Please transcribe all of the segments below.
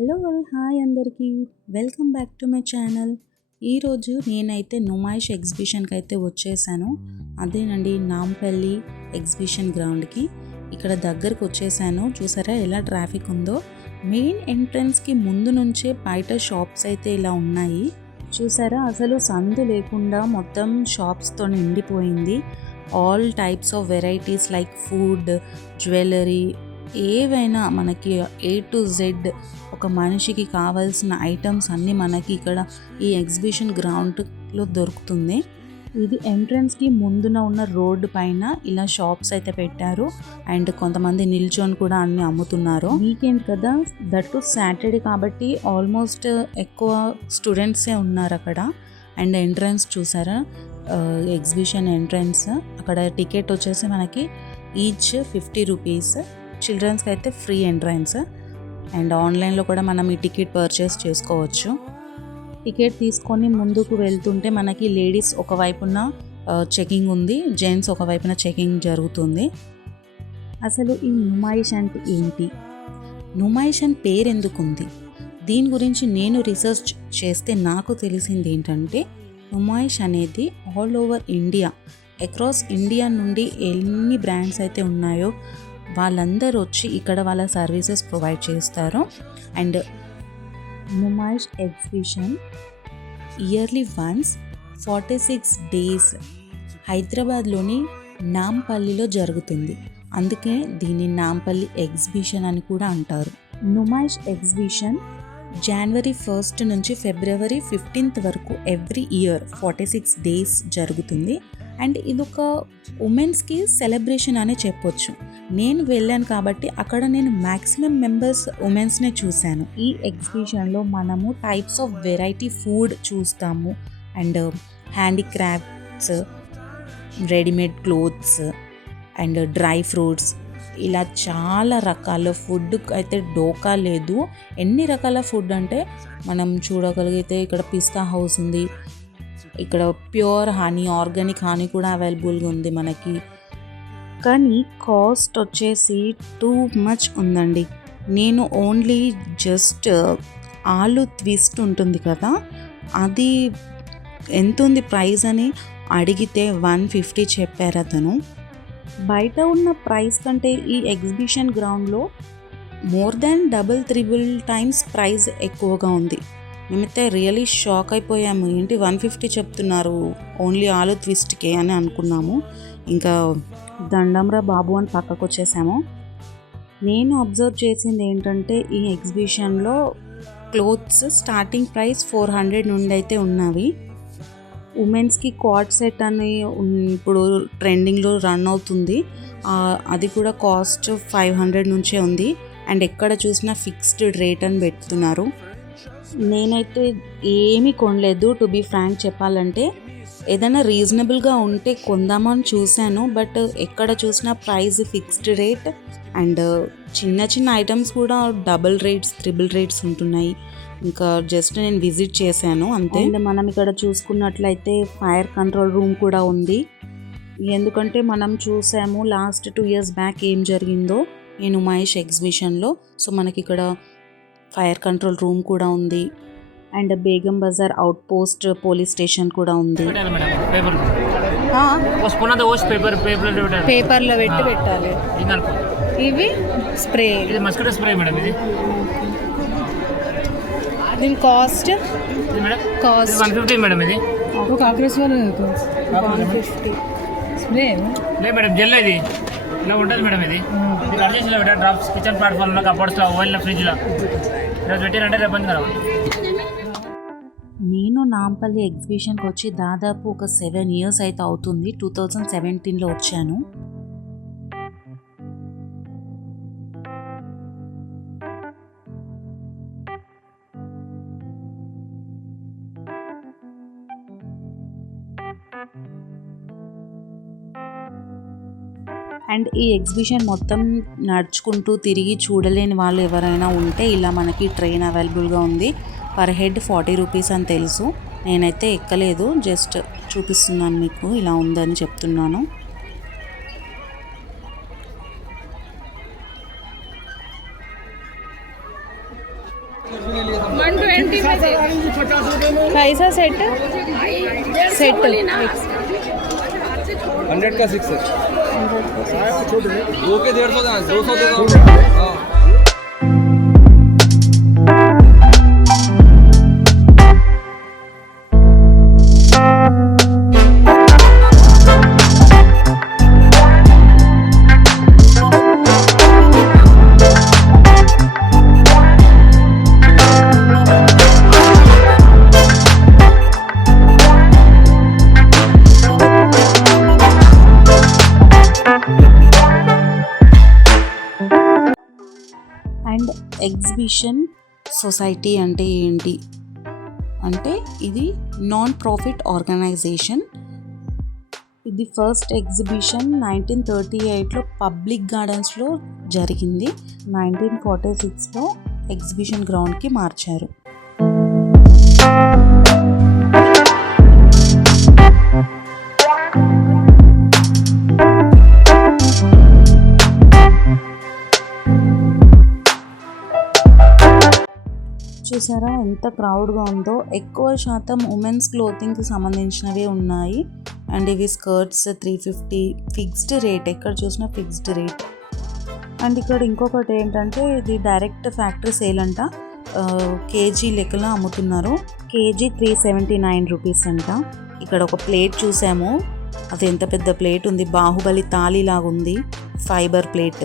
Hello hi అందరికీ welcome back to my channel. ఈరోజు నేనైతే నుమాయిష్ ఎగ్జిబిషన్కి అయితే వచ్చేసాను. అదేనండి నాంపల్లి ఎగ్జిబిషన్ గ్రౌండ్కి. ఇక్కడ దగ్గరకు వచ్చేసాను. చూసారా ఎలా ట్రాఫిక్ ఉందో. మెయిన్ ఎంట్రన్స్కి ముందు నుంచే బయట షాప్స్ అయితే ఇలా ఉన్నాయి. చూసారా అసలు సందు లేకుండా మొత్తం షాప్స్తో నిండిపోయింది. All types of varieties like food, jewellery, ఏవైనా మనకి A to Z ఒక మనిషికి కావాల్సిన ఐటమ్స్ అన్నీ మనకి ఇక్కడ ఈ ఎగ్జిబిషన్ గ్రౌండ్లో దొరుకుతుంది. ఇది ఎంట్రన్స్కి ముందున ఉన్న రోడ్డు పైన ఇలా షాప్స్ అయితే పెట్టారు. అండ్ కొంతమంది నిల్చొని కూడా అన్నీ అమ్ముతున్నారు. వీకెండ్ కదా, దట్టు సాటర్డే కాబట్టి ఆల్మోస్ట్ ఎక్కువ స్టూడెంట్సే ఉన్నారు అక్కడ. అండ్ ఎంట్రన్స్ చూసారా, ఎగ్జిబిషన్ ఎంట్రన్స్. అక్కడ టికెట్ వచ్చేసి మనకి ఈచ్ 50 రూపీస్. చిల్డ్రన్స్కి అయితే ఫ్రీ ఎంట్రన్స్. అండ్ ఆన్లైన్లో కూడా మనం ఈ టికెట్ పర్చేస్ చేసుకోవచ్చు. టికెట్ తీసుకొని ముందుకు వెళ్తుంటే మనకి లేడీస్ ఒకవైపున చెకింగ్ ఉంది, జెంట్స్ ఒకవైపున చెకింగ్ జరుగుతుంది. అసలు ఈ నుమాయిష్ అంటే ఏంటి, నుమాయిష్ అని పేరు ఎందుకు ఉంది, దీని గురించి నేను రీసెర్చ్ చేస్తే నాకు తెలిసింది ఏంటంటే, నుమాయిష్ అనేది all over India, across India నుండి ఎన్ని బ్రాండ్స్ అయితే ఉన్నాయో వాళ్ళందరూ వచ్చి ఇక్కడ వాళ్ళ సర్వీసెస్ ప్రొవైడ్ చేస్తారు. And Numaish exhibition yearly once 46 days హైదరాబాద్లోని నాంపల్లిలో జరుగుతుంది. అందుకే దీన్ని నాంపల్లి ఎగ్జిబిషన్ అని కూడా అంటారు. నుమాయిష్ ఎగ్జిబిషన్ జనవరి 1 నుంచి ఫిబ్రవరి 15 వరకు ఎవ్రీ ఇయర్ 46 డేస్ జరుగుతుంది. అండ్ ఇదొక ఉమెన్స్కి సెలబ్రేషన్ అనే చెప్పొచ్చు. నేను వెళ్ళాను కాబట్టి అక్కడ నేను మ్యాక్సిమం మెంబర్స్ ఉమెన్స్నే చూశాను. ఈ ఎగ్జిబిషన్లో మనము టైప్స్ ఆఫ్ వెరైటీ ఫుడ్ చూస్తాము. And handicrafts, readymade clothes and dry fruits, ఇలా చాలా రకాల ఫుడ్ అయితే డోకా లేదు. ఎన్ని రకాల ఫుడ్ అంటే మనం చూడగలిగితే ఇక్కడ పిస్తా హౌస్ ఉంది, ఇక్కడ ప్యూర్ హనీ, ఆర్గానిక్ హనీ కూడా అవైలబుల్గా ఉంది మనకి. కానీ కాస్ట్ వచ్చేసి టూ మచ్ ఉందండి. నేను ఓన్లీ జస్ట్ ఆలు ట్విస్ట్ ఉంటుంది కదా, అది ఎంత ఉంది ప్రైస్ అని అడిగితే 150 చెప్పారు అతను. బయట ఉన్న ప్రైస్ కంటే ఈ ఎగ్జిబిషన్ గ్రౌండ్లో more than double 3 times price ఎక్కువగా ఉంది. మేమైతే రియలీ షాక్ అయిపోయాము. ఏంటి 150 చెప్తున్నారు ఓన్లీ ఆలు ట్విస్ట్కే అని అనుకున్నాము. ఇంకా దండంరా బాబు అని పక్కకు వచ్చేసాము. నేను అబ్జర్వ్ చేసింది ఏంటంటే, ఈ ఎగ్జిబిషన్లో క్లోత్స్ స్టార్టింగ్ ప్రైస్ 400 నుండి అయితే ఉన్నవి. ఉమెన్స్కి కార్డ్ సెట్ అని ఇప్పుడు ట్రెండింగ్లో రన్ అవుతుంది, అది కూడా కాస్ట్ 500 నుంచే ఉంది. అండ్ ఎక్కడ చూసినా ఫిక్స్డ్ రేట్ అని పెడుతున్నారు. నేనైతే ఏమీ కొనలేదు, టు బీ ఫ్రాంక్ చెప్పాలంటే. ఏదైనా రీజనబుల్గా ఉంటే కొందామని చూశాను, బట్ ఎక్కడ చూసినా ప్రైస్ ఫిక్స్డ్ రేట్. అండ్ చిన్న చిన్న ఐటమ్స్ కూడా డబుల్ రేట్స్, 3 రేట్స్ ఉంటున్నాయి. ఇంకా జస్ట్ నేను విజిట్ చేశాను అంతే. అండ్ మనం ఇక్కడ చూసుకున్నట్లయితే ఫైర్ కంట్రోల్ రూమ్ కూడా ఉంది. ఎందుకంటే మనం చూసాము లాస్ట్ 2 years బ్యాక్ ఏం జరిగిందో ఈ నుమాయిష్ ఎగ్జిబిషన్లో. సో మనకి ఇక్కడ ఫైర్ కంట్రోల్ రూమ్ కూడా ఉంది. And Begum Bazar outpost police station కూడా ఉంది. పేపర్లో పెట్టి పెట్టాలి. ఇవి స్ప్రే, ఇది మస్కిటో స్ప్రే మేడం. ఇది దీని కాస్ట్ 150 మేడం. ఇది ఒక అక్రెస్ 150 స్ప్రే మేడం. జెల్ ఇది ఇలా ఉంటుంది మేడం. ఇది అడ్జస్ట్లో పెట్టా డ్రాప్స్ కిచెన్ ప్లాట్ఫామ్లో, కబోర్డ్స్లో, ఓవెన్లో, ఫ్రిడ్జ్లో ఈరోజు పెట్టారంటే రేపు బంద్ కదా. నేను నాంపల్లి ఎగ్జిబిషన్కి వచ్చి దాదాపు ఒక 7 years అయితే అవుతుంది. 2017లో వచ్చాను. అండ్ ఈ ఎగ్జిబిషన్ మొత్తం నడుచుకుంటూ తిరిగి చూడలేని వాళ్ళు ఎవరైనా ఉంటే ఇలా మనకి ట్రైన్ అవైలబుల్గా ఉంది. పర్ హెడ్ 40 రూపీస్ అని తెలుసు. నేనైతే ఎక్కలేదు, జస్ట్ చూపిస్తున్నాను మీకు, ఇలా ఉందని చెప్తున్నాను. 120 में दे कैसा सेट सेट 100 का 6 है, 2 के 150 देना, 200 दे दो। हाँ అండ్ ఎగ్జిబిషన్ సొసైటీ అంటే ఏంటి అంటే ఇది నాన్ ప్రాఫిట్ ఆర్గనైజేషన్. ఇది ఫస్ట్ ఎగ్జిబిషన్ 1938లో పబ్లిక్ గార్డెన్స్లో జరిగింది. 1946లో ఎగ్జిబిషన్ గ్రౌండ్కి మార్చారు. చూసారా ఎంత క్రౌడ్గా ఉందో. ఎక్కువ శాతం ఉమెన్స్ క్లోతింగ్కి సంబంధించినవే ఉన్నాయి. అండ్ ఇవి స్కర్ట్స్ 350 ఫిక్స్డ్ రేట్, ఎక్కడ చూసినా ఫిక్స్డ్ రేట్. అండ్ ఇక్కడ ఇంకొకటి ఏంటంటే ఇది డైరెక్ట్ ఫ్యాక్టరీ సేల్ అంట. కేజీ లెక్కలో అమ్ముతున్నారు. కేజీ 379 రూపీస్ అంట. ఇక్కడ ఒక ప్లేట్ చూసాము, అది ఎంత పెద్ద ప్లేట్ ఉంది, బాహుబలి తాళి లాగుంది, ఫైబర్ ప్లేట్.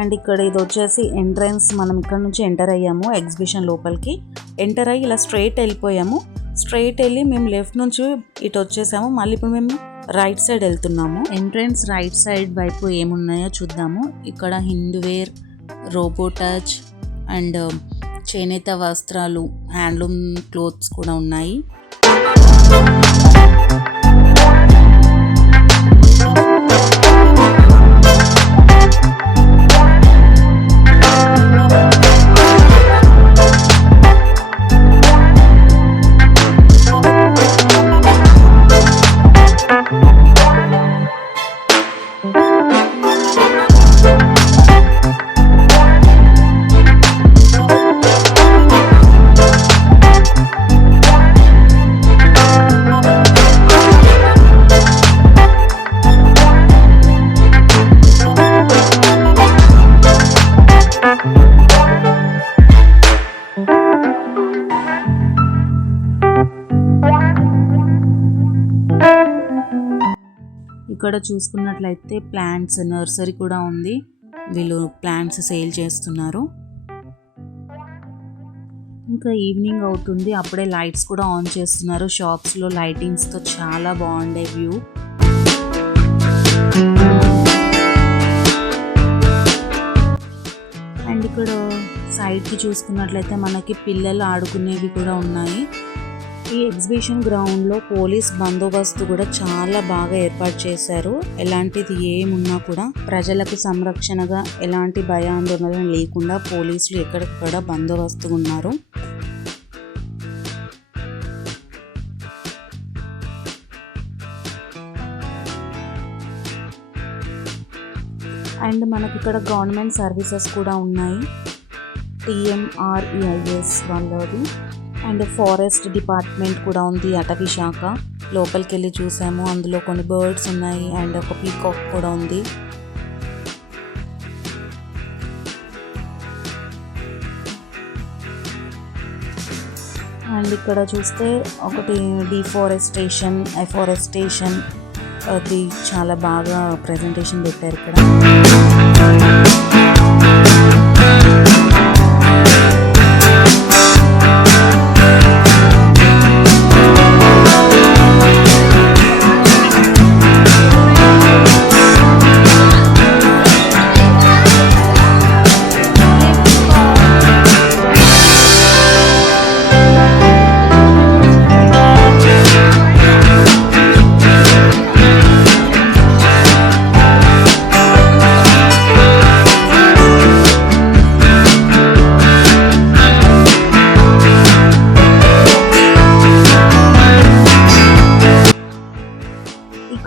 అండ్ ఇక్కడ ఇది వచ్చేసి ఎంట్రన్స్. మనం ఇక్కడ నుంచి ఎంటర్ అయ్యాము ఎగ్జిబిషన్ లోపలికి. ఎంటర్ అయ్యి ఇలా స్ట్రైట్ వెళ్ళిపోయాము. స్ట్రైట్ వెళ్ళి మేము లెఫ్ట్ నుంచి ఇటు వచ్చేసాము. మళ్ళీ ఇప్పుడు మేము రైట్ సైడ్ వెళ్తున్నాము. ఎంట్రన్స్ రైట్ సైడ్ వైపు ఏమున్నాయో చూద్దాము. ఇక్కడ హిందూవేర్, రోబో టచ్ అండ్ చేనేత వస్త్రాలు, హ్యాండ్లూమ్ క్లోత్స్ కూడా ఉన్నాయి. ఇక్కడ చూసుకున్నట్లయితే ప్లాంట్స్ నర్సరీ కూడా ఉంది. వీళ్ళు ప్లాంట్స్ సేల్ చేస్తున్నారు. ఇంకా ఈవినింగ్ అవుతుంది, అప్పుడే లైట్స్ కూడా ఆన్ చేస్తున్నారు. షాప్స్లో లైటింగ్స్తో చాలా బాగుండే వ్యూ. అండ్ ఇక్కడ సైడ్కి చూసుకున్నట్లయితే మనకి పిల్లలు ఆడుకునేవి కూడా ఉన్నాయి. ఈ ఎగ్జిబిషన్ గ్రౌండ్లో పోలీస్ బందోబస్తు కూడా చాలా బాగా ఏర్పాటు చేశారు. ఎలాంటిది ఏమున్నా కూడా ప్రజలకు సంరక్షణగా ఎలాంటి భయాందోళన లేకుండా పోలీసులు ఎక్కడికక్కడ బందోబస్తు ఉన్నారు. అండ్ మనకి ఇక్కడ గవర్నమెంట్ సర్వీసెస్ కూడా ఉన్నాయి. TMREIS వాళ్ళది. అండ్ ఫారెస్ట్ డిపార్ట్మెంట్ కూడా ఉంది, అటవీ శాఖ. లోపలికి వెళ్ళి చూసాము, అందులో కొన్ని బర్డ్స్ ఉన్నాయి అండ్ ఒక పీకాక్ కూడా ఉంది. అండ్ ఇక్కడ చూస్తే ఒకటి డిఫారెస్టేషన్, ఎఫారెస్టేషన్, అది చాలా బాగా ప్రెజెంటేషన్ పెట్టారు ఇక్కడ.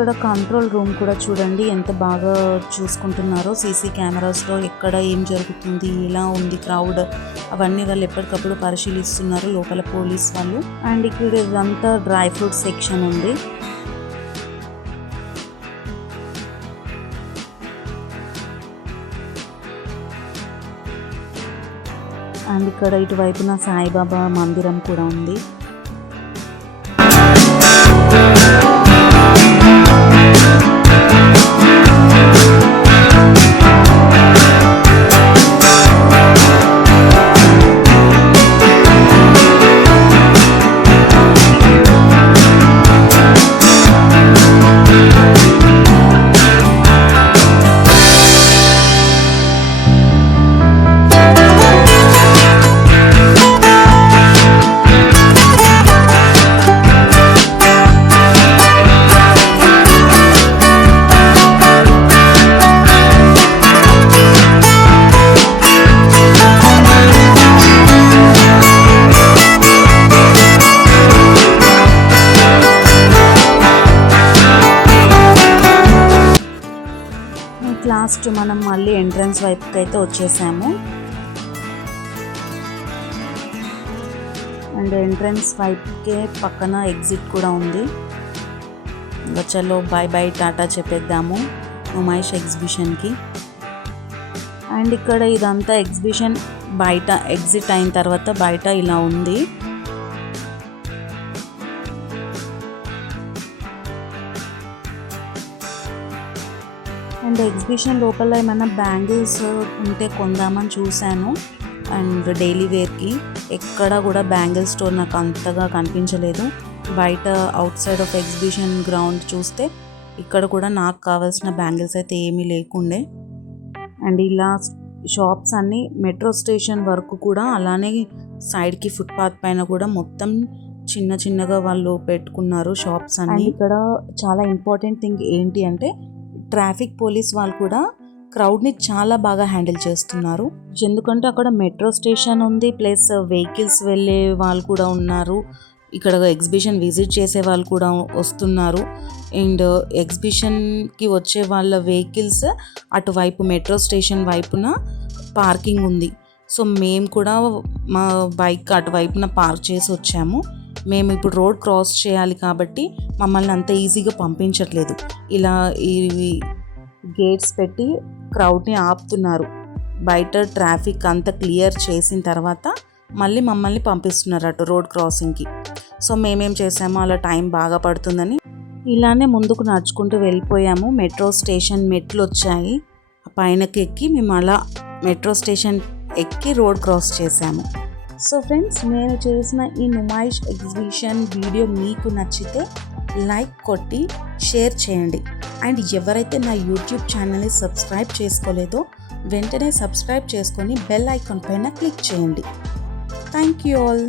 ఇక్కడ కంట్రోల్ రూమ్ కూడా చూడండి ఎంత బాగా చూసుకుంటున్నారో. సీసీ కెమెరాస్లో ఎక్కడ ఏం జరుగుతుంది, ఎలా ఉంది క్రౌడ్, అవన్నీ వాళ్ళు ఎప్పటికప్పుడు పరిశీలిస్తున్నారు లోపల పోలీస్ వాళ్ళు. అండ్ ఇక్కడ ఇదంతా డ్రై ఫ్రూట్స్ సెక్షన్ ఉంది. అండ్ ఇక్కడ ఇటువైపున సాయిబాబా మందిరం కూడా ఉంది. లాస్ట్ మనం మళ్ళీ ఎంట్రన్స్ వైపుకి అయితే వచ్చేసాము. అండ్ ఎంట్రన్స్ వైపుకే పక్కన ఎగ్జిట్ కూడా ఉంది. ఇంకా చలో బై బై టాటా చెప్పేద్దాము నుమాయిష్ ఎగ్జిబిషన్కి. అండ్ ఇక్కడ ఇదంతా ఎగ్జిబిషన్ బయట ఎగ్జిట్ అయిన తర్వాత బయట ఇలా ఉంది. అండ్ ఎగ్జిబిషన్ లోపల ఏమైనా బ్యాంగిల్స్ ఉంటే కొందామని చూశాను. అండ్ డైలీ వేర్కి ఎక్కడ కూడా బ్యాంగిల్ స్టోర్ నాకు అంతగా కనిపించలేదు. బయట out side of exhibition ground చూస్తే ఇక్కడ కూడా నాకు కావాల్సిన బ్యాంగిల్స్ అయితే ఏమీ లేకుండే. అండ్ ఇలా షాప్స్ అన్నీ మెట్రో స్టేషన్ వరకు కూడా అలానే సైడ్కి ఫుట్పాత్ పైన కూడా మొత్తం చిన్న చిన్నగా వాళ్ళు పెట్టుకున్నారు షాప్స్ అన్నీ. ఇక్కడ చాలా ఇంపార్టెంట్ థింగ్ ఏంటి అంటే ట్రాఫిక్ పోలీస్ వాళ్ళు కూడా క్రౌడ్ని చాలా బాగా హ్యాండిల్ చేస్తున్నారు. ఎందుకంటే అక్కడ మెట్రో స్టేషన్ ఉంది, ప్లస్ వెహికల్స్ వెళ్ళే వాళ్ళు కూడా ఉన్నారు, ఇక్కడ ఎగ్జిబిషన్ విజిట్ చేసే వాళ్ళు కూడా వస్తున్నారు. అండ్ ఎగ్జిబిషన్కి వచ్చే వాళ్ళ వెహికల్స్ అటువైపు మెట్రో స్టేషన్ వైపున పార్కింగ్ ఉంది. సో మేము కూడా మా బైక్ అటువైపున పార్క్ చేసి వచ్చాము. మేము ఇప్పుడు రోడ్ క్రాస్ చేయాలి కాబట్టి మమ్మల్ని అంత ఈజీగా పంపించట్లేదు. ఇలా ఈ గేట్స్ పెట్టి క్రౌడ్ని ఆపుతున్నారు. బయట ట్రాఫిక్ అంతా క్లియర్ చేసిన తర్వాత మళ్ళీ మమ్మల్ని పంపిస్తున్నారు అటు రోడ్ క్రాసింగ్కి. సో మేమేం చేసామో అలా టైం బాగా పడుతుందని ఇలానే ముందుకు నడుచుకుంటూ వెళ్ళిపోయాము. మెట్రో స్టేషన్ మెట్లు వచ్చాయి, పైనకి ఎక్కి మేము అలా మెట్రో స్టేషన్ ఎక్కి రోడ్ క్రాస్ చేసాము. సో ఫ్రెండ్స్, నేను చేసిన ఈ నుమాయిష్ ఎగ్జిబిషన్ వీడియో మీకు నచ్చితే లైక్ కొట్టి షేర్ చేయండి. అండ్ ఎవరైతే నా యూట్యూబ్ ఛానల్ని సబ్స్క్రైబ్ చేసుకోలేదో వెంటనే సబ్స్క్రైబ్ చేసుకొని బెల్ ఐకాన్ పైన క్లిక్ చేయండి. Thank you all.